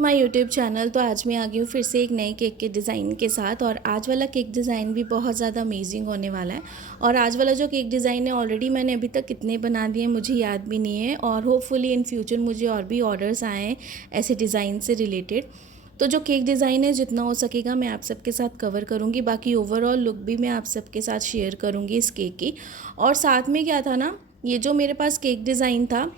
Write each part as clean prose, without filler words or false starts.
My YouTube channel. तो आज मैं आ गई हूँ फिर से एक नए केक के डिज़ाइन के साथ। और आज वाला केक डिज़ाइन भी बहुत ज़्यादा अमेजिंग होने वाला है। और आज वाला जो केक डिज़ाइन है ऑलरेडी मैंने अभी तक कितने बना दिए मुझे याद भी नहीं है, और होपफुली इन फ्यूचर मुझे और भी ऑर्डर्स आए हैं ऐसे डिज़ाइन से रिलेटेड। तो जो केक डिज़ाइन है जितना हो सकेगा मैं आप सबके साथ कवर करूँगी, बाकी ओवरऑल लुक भी मैं आप सबके साथ शेयर करूँगी इस केक की। और साथ में क्या था ना, ये जो मेरे पास केक डिज़ाइन था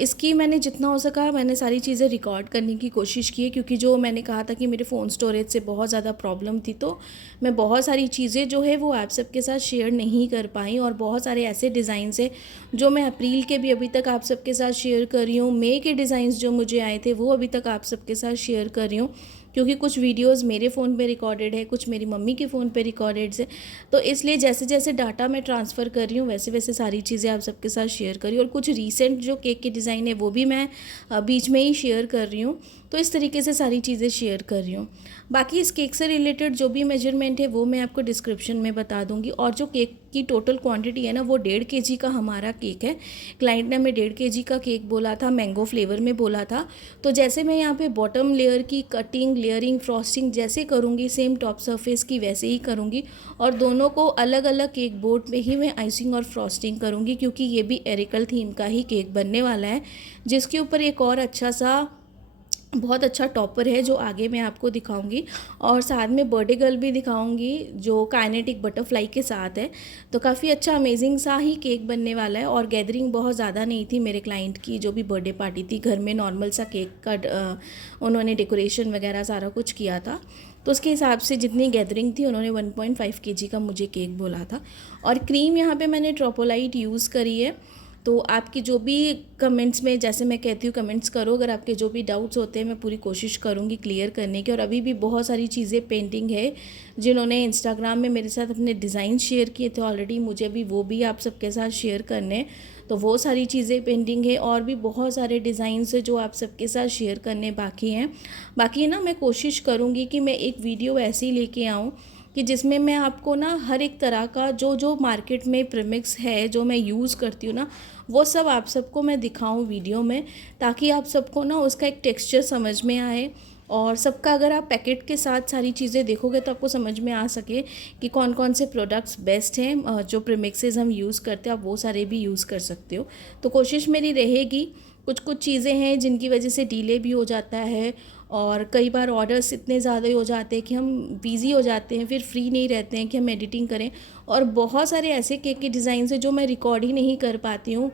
इसकी मैंने जितना हो सका मैंने सारी चीज़ें रिकॉर्ड करने की कोशिश की है, क्योंकि जो मैंने कहा था कि मेरे फ़ोन स्टोरेज से बहुत ज़्यादा प्रॉब्लम थी, तो मैं बहुत सारी चीज़ें जो है वो आप सबके साथ शेयर नहीं कर पाई। और बहुत सारे ऐसे डिज़ाइंस है जो मैं अप्रैल के भी अभी तक आप सबके साथ शेयर कर रही हूँ, मई के डिज़ाइंस जो मुझे आए थे वो अभी तक आप सबके साथ शेयर कर रही हूँ, क्योंकि कुछ वीडियोस मेरे फ़ोन पे रिकॉर्डेड है, कुछ मेरी मम्मी के फ़ोन पे रिकॉर्डेड है। तो इसलिए जैसे जैसे डाटा मैं ट्रांसफ़र कर रही हूँ वैसे वैसे सारी चीज़ें आप सबके साथ शेयर कर रही हूँ। और कुछ रीसेंट जो केक के डिज़ाइन है वो भी मैं बीच में ही शेयर कर रही हूँ। तो इस तरीके से सारी चीज़ें शेयर कर रही हूँ। बाकी इस केक से रिलेटेड जो भी मेजरमेंट है वो मैं आपको डिस्क्रिप्शन में बता दूँगी। और जो केक की टोटल क्वांटिटी है ना वो 1.5 kg का हमारा केक है। क्लाइंट ने हमें 1.5 kg का केक बोला था, मैंगो फ्लेवर में बोला था। तो जैसे मैं यहाँ पे बॉटम लेयर की कटिंग, लेयरिंग, फ्रॉस्टिंग जैसे करूँगी सेम टॉप सरफेस की वैसे ही करूँगी। और दोनों को अलग अलग केक बोर्ड में ही मैं आइसिंग और फ्रॉस्टिंग करूँगी, क्योंकि ये भी एरिकल थीम का ही केक बनने वाला है, जिसके ऊपर एक और अच्छा सा बहुत अच्छा टॉपर है जो आगे मैं आपको दिखाऊंगी। और साथ में बर्थडे गर्ल भी दिखाऊंगी जो काइनेटिक बटरफ्लाई के साथ है। तो काफ़ी अच्छा अमेजिंग सा ही केक बनने वाला है। और गैदरिंग बहुत ज़्यादा नहीं थी मेरे क्लाइंट की, जो भी बर्थडे पार्टी थी घर में नॉर्मल सा केक का उन्होंने डेकोरेशन वगैरह सारा कुछ किया था। तो उसके हिसाब से जितनी गैदरिंग थी उन्होंने 1.5 kg का मुझे केक बोला था। और क्रीम यहाँ पे मैंने ट्रोपोलाइट यूज़ करी है। तो आपकी जो भी कमेंट्स में, जैसे मैं कहती हूँ कमेंट्स करो, अगर आपके जो भी डाउट्स होते हैं मैं पूरी कोशिश करूँगी क्लियर करने की। और अभी भी बहुत सारी चीज़ें पेंडिंग है, जिन्होंने इंस्टाग्राम में मेरे साथ अपने डिज़ाइन शेयर किए थे ऑलरेडी, मुझे भी वो भी आप सबके साथ शेयर करने हैं। तो वो सारी चीज़ें पेंडिंग है, और भी बहुत सारे डिज़ाइंस है जो आप सबके साथ शेयर करने बाकी हैं। बाकी ना मैं कोशिश करूँगी कि मैं एक वीडियो ऐसी लेके आऊँ कि जिसमें मैं आपको ना हर एक तरह का जो जो मार्केट में प्रीमिक्स है जो मैं यूज़ करती हूँ ना वो सब आप सबको मैं दिखाऊं वीडियो में, ताकि आप सबको ना उसका एक टेक्सचर समझ में आए। और सबका अगर आप पैकेट के साथ सारी चीज़ें देखोगे तो आपको समझ में आ सके कि कौन कौन से प्रोडक्ट्स बेस्ट हैं। जो प्रीमिक्सेस हम यूज़ करते हैं आप वो सारे भी यूज़ कर सकते हो। तो कोशिश मेरी रहेगी। कुछ कुछ चीज़ें हैं जिनकी वजह से डिले भी हो जाता है, और कई बार ऑर्डर्स इतने ज़्यादा हो जाते हैं कि हम बिज़ी हो जाते हैं, फिर फ्री नहीं रहते हैं कि हम एडिटिंग करें। और बहुत सारे ऐसे केक के डिज़ाइन हैं जो मैं रिकॉर्ड ही नहीं कर पाती हूँ,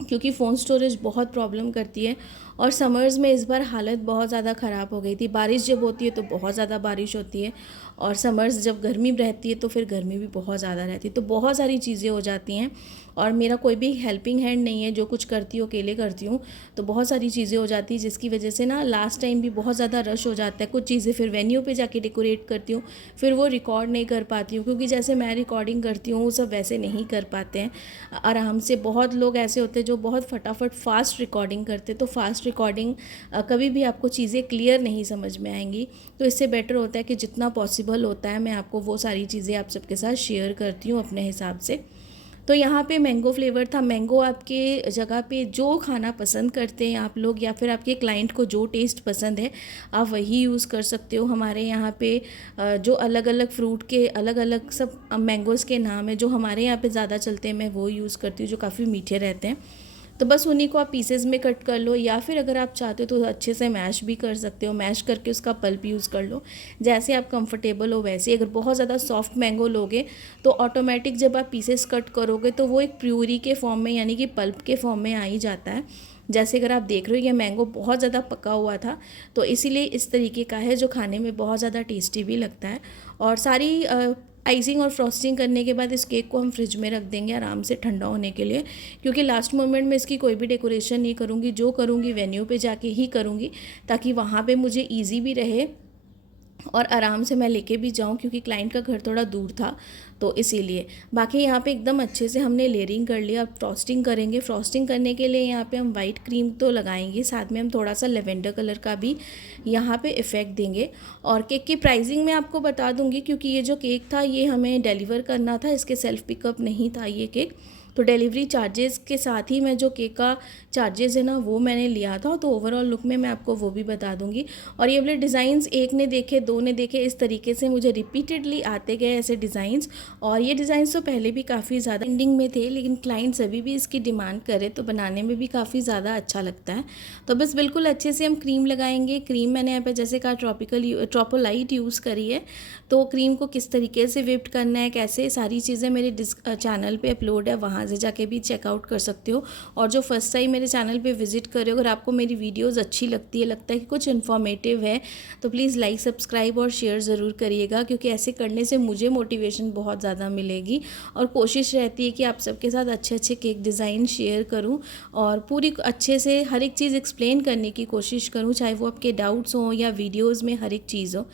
क्योंकि फ़ोन स्टोरेज बहुत प्रॉब्लम करती है। और समर्स में इस बार हालत बहुत ज़्यादा ख़राब हो गई थी। बारिश जब होती है तो बहुत ज़्यादा बारिश होती है, और समर्स जब गर्मी रहती है तो फिर गर्मी भी बहुत ज़्यादा रहती है। तो बहुत सारी चीज़ें हो जाती हैं, और मेरा कोई भी हेल्पिंग हैंड नहीं है, जो कुछ करती हूँ अकेले करती हूँ। तो बहुत सारी चीज़ें हो जाती हैं जिसकी वजह से ना लास्ट टाइम भी बहुत ज़्यादा रश हो जाता है। कुछ चीज़ें फिर वेन्यू पे जाके डेकोरेट करती हूँ, फिर वो रिकॉर्ड नहीं कर पाती हूँ, क्योंकि जैसे मैं रिकॉर्डिंग करती हूँ वो सब वैसे नहीं कर पाते हैं आराम से। बहुत लोग ऐसे होते हैं जो बहुत फटाफट फास्ट रिकॉर्डिंग करते, तो फास्ट रिकॉर्डिंग कभी भी आपको चीज़ें क्लियर नहीं समझ में आएंगी। तो इससे बेटर होता है कि जितना पॉसिबल होता है मैं आपको वो सारी चीज़ें आप सबके साथ शेयर करती हूँ अपने हिसाब से। तो यहाँ पे मैंगो फ्लेवर था। मैंगो आपके जगह पे जो खाना पसंद करते हैं आप लोग, या फिर आपके क्लाइंट को जो टेस्ट पसंद है आप वही यूज़ कर सकते हो। हमारे यहाँ पे जो अलग अलग फ्रूट के अलग अलग सब मैंगोज़ के नाम है जो हमारे यहाँ पे ज़्यादा चलते हैं, मैं वो यूज़ करती हूँ जो काफ़ी मीठे रहते हैं। तो बस उन्हीं को आप पीसेस में कट कर लो, या फिर अगर आप चाहते हो तो अच्छे से मैश भी कर सकते हो। मैश करके उसका पल्प यूज़ कर लो, जैसे आप कंफर्टेबल हो वैसे। अगर बहुत ज़्यादा सॉफ्ट मैंगो लोगे तो ऑटोमेटिक जब आप पीसेस कट करोगे तो वो एक प्यूरी के फॉर्म में यानी कि पल्प के फॉर्म में आ ही जाता है। जैसे अगर आप देख रहे हो ये मैंगो बहुत ज़्यादा पका हुआ था, तो इसीलिए इस तरीके का है जो खाने में बहुत ज़्यादा टेस्टी भी लगता है। और सारी आइसिंग और फ्रॉस्टिंग करने के बाद इस केक को हम फ्रिज में रख देंगे आराम से ठंडा होने के लिए, क्योंकि लास्ट मोमेंट में इसकी कोई भी डेकोरेशन नहीं करूँगी। जो करूँगी वेन्यू पे जाके ही करूँगी, ताकि वहाँ पे मुझे ईजी भी रहे और आराम से मैं लेके भी जाऊँ, क्योंकि क्लाइंट का घर थोड़ा दूर था तो इसीलिए। बाकी यहाँ पे एकदम अच्छे से हमने लेयरिंग कर लिया। अब फ्रॉस्टिंग करेंगे। फ्रॉस्टिंग करने के लिए यहाँ पे हम वाइट क्रीम तो लगाएंगे, साथ में हम थोड़ा सा लेवेंडर कलर का भी यहाँ पे इफ़ेक्ट देंगे। और केक की प्राइसिंग मैं आपको बता दूँगी, क्योंकि ये जो केक था ये हमें डिलीवर करना था, इसके सेल्फ पिकअप नहीं था ये केक। तो डिलीवरी चार्जेस के साथ ही मैं जो केक का चार्जेस है ना वो मैंने लिया था। तो ओवरऑल लुक में मैं आपको वो भी बता दूंगी। और ये वाले डिज़ाइंस एक ने देखे, दो ने देखे, इस तरीके से मुझे रिपीटेडली आते गए ऐसे डिज़ाइंस। और ये डिज़ाइंस तो पहले भी काफ़ी ज़्यादा ट्रेंडिंग में थे, लेकिन क्लाइंट्स अभी भी इसकी डिमांड करे तो बनाने में भी काफ़ी ज़्यादा अच्छा लगता है। तो बस बिल्कुल अच्छे से हम क्रीम लगाएंगे। क्रीम मैंने यहाँ पे जैसे कहा ट्रोपोलाइट यूज़ करी है। तो क्रीम को किस तरीके से विप्ड करना है, कैसे, सारी चीज़ें मेरे चैनल पे अपलोड है, वहाँ से जाके भी चेकआउट कर सकते हो। और जो फर्स्ट टाइम मेरे चैनल पे विजिट कर रहे हो, अगर आपको मेरी वीडियोस अच्छी लगती है, लगता है कि कुछ इन्फॉर्मेटिव है, तो प्लीज़ लाइक, सब्सक्राइब और शेयर ज़रूर करिएगा, क्योंकि ऐसे करने से मुझे मोटिवेशन बहुत ज़्यादा मिलेगी। और कोशिश रहती है कि आप सबके साथ अच्छे अच्छे केक डिज़ाइन शेयर करूँ और पूरी अच्छे से हर एक चीज़ एक्सप्लेन करने की कोशिश करूँ, चाहे वो आपके डाउट्स हों या वीडियोज़ में हर एक चीज़ हो।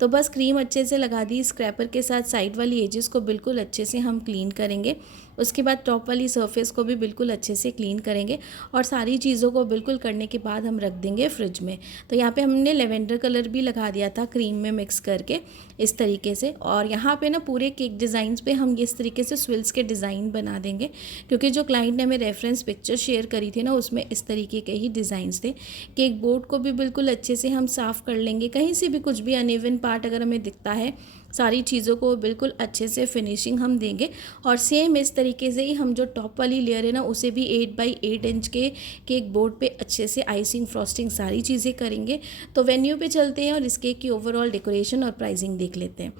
तो बस क्रीम अच्छे से लगा दी स्क्रैपर के साथ, साइड वाली एजेस को बिल्कुल अच्छे से हम क्लीन करेंगे। उसके बाद टॉप वाली सरफेस को भी बिल्कुल अच्छे से क्लीन करेंगे। और सारी चीज़ों को बिल्कुल करने के बाद हम रख देंगे फ्रिज में। तो यहाँ पे हमने लेवेंडर कलर भी लगा दिया था क्रीम में मिक्स करके इस तरीके से। और यहाँ पे ना पूरे केक डिज़ाइंस पे हम इस तरीके से स्विल्स के डिज़ाइन बना देंगे, क्योंकि जो क्लाइंट ने हमें रेफरेंस पिक्चर शेयर करी थी ना, उसमें इस तरीके के ही डिज़ाइंस थे। केक बोर्ड को भी बिल्कुल अच्छे से हम साफ़ कर लेंगे, कहीं से भी कुछ भी अनइवन पार्ट अगर हमें दिखता है, सारी चीज़ों को बिल्कुल अच्छे से फिनिशिंग हम देंगे। और सेम इस तरीके से ही हम जो टॉप वाली लेयर है ना, उसे भी 8x8 इंच के केक बोर्ड पे अच्छे से आइसिंग, फ्रॉस्टिंग, सारी चीज़ें करेंगे। तो वेन्यू पे चलते हैं और इस केक की ओवरऑल डेकोरेशन और प्राइसिंग देख लेते हैं।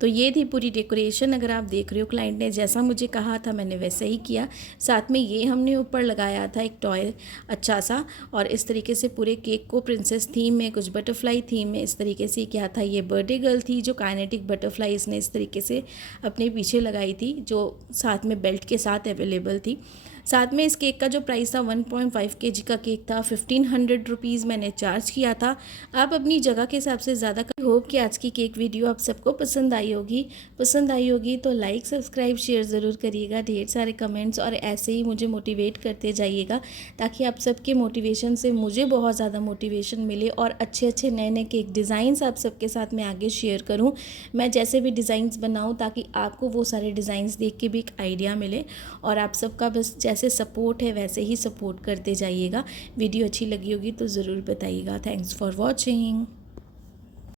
तो ये थी पूरी डेकोरेशन। अगर आप देख रहे हो, क्लाइंट ने जैसा मुझे कहा था मैंने वैसे ही किया। साथ में ये हमने ऊपर लगाया था एक टॉय अच्छा सा, और इस तरीके से पूरे केक को प्रिंसेस थीम में, कुछ बटरफ्लाई थीम में इस तरीके से किया था। ये बर्थडे गर्ल थी जो काइनेटिक बटरफ्लाई इसने इस तरीके से अपने पीछे लगाई थी, जो साथ में बेल्ट के साथ अवेलेबल थी। साथ में इस केक का जो प्राइस था 1.5 kg का केक था, 1500 रुपीज़ मैंने चार्ज किया था। आप अपनी जगह के हिसाब से ज़्यादा कर। होप कि आज की केक वीडियो आप सबको पसंद आई होगी तो लाइक, सब्सक्राइब, शेयर ज़रूर करिएगा, ढेर सारे कमेंट्स और ऐसे ही मुझे मोटिवेट करते जाइएगा, ताकि आप सबके मोटिवेशन से मुझे बहुत ज़्यादा मोटिवेशन मिले और अच्छे अच्छे नए नए केक डिज़ाइंस आप सबके साथ मैं आगे शेयर करूँ। मैं जैसे भी डिज़ाइंस बनाऊँ, ताकि आपको वो सारे डिज़ाइंस देख के भी एक आइडिया मिले। और आप सबका बस जैसे सपोर्ट है वैसे ही सपोर्ट करते जाइएगा। वीडियो अच्छी लगी होगी तो ज़रूर बताइएगा। Thanks for watching.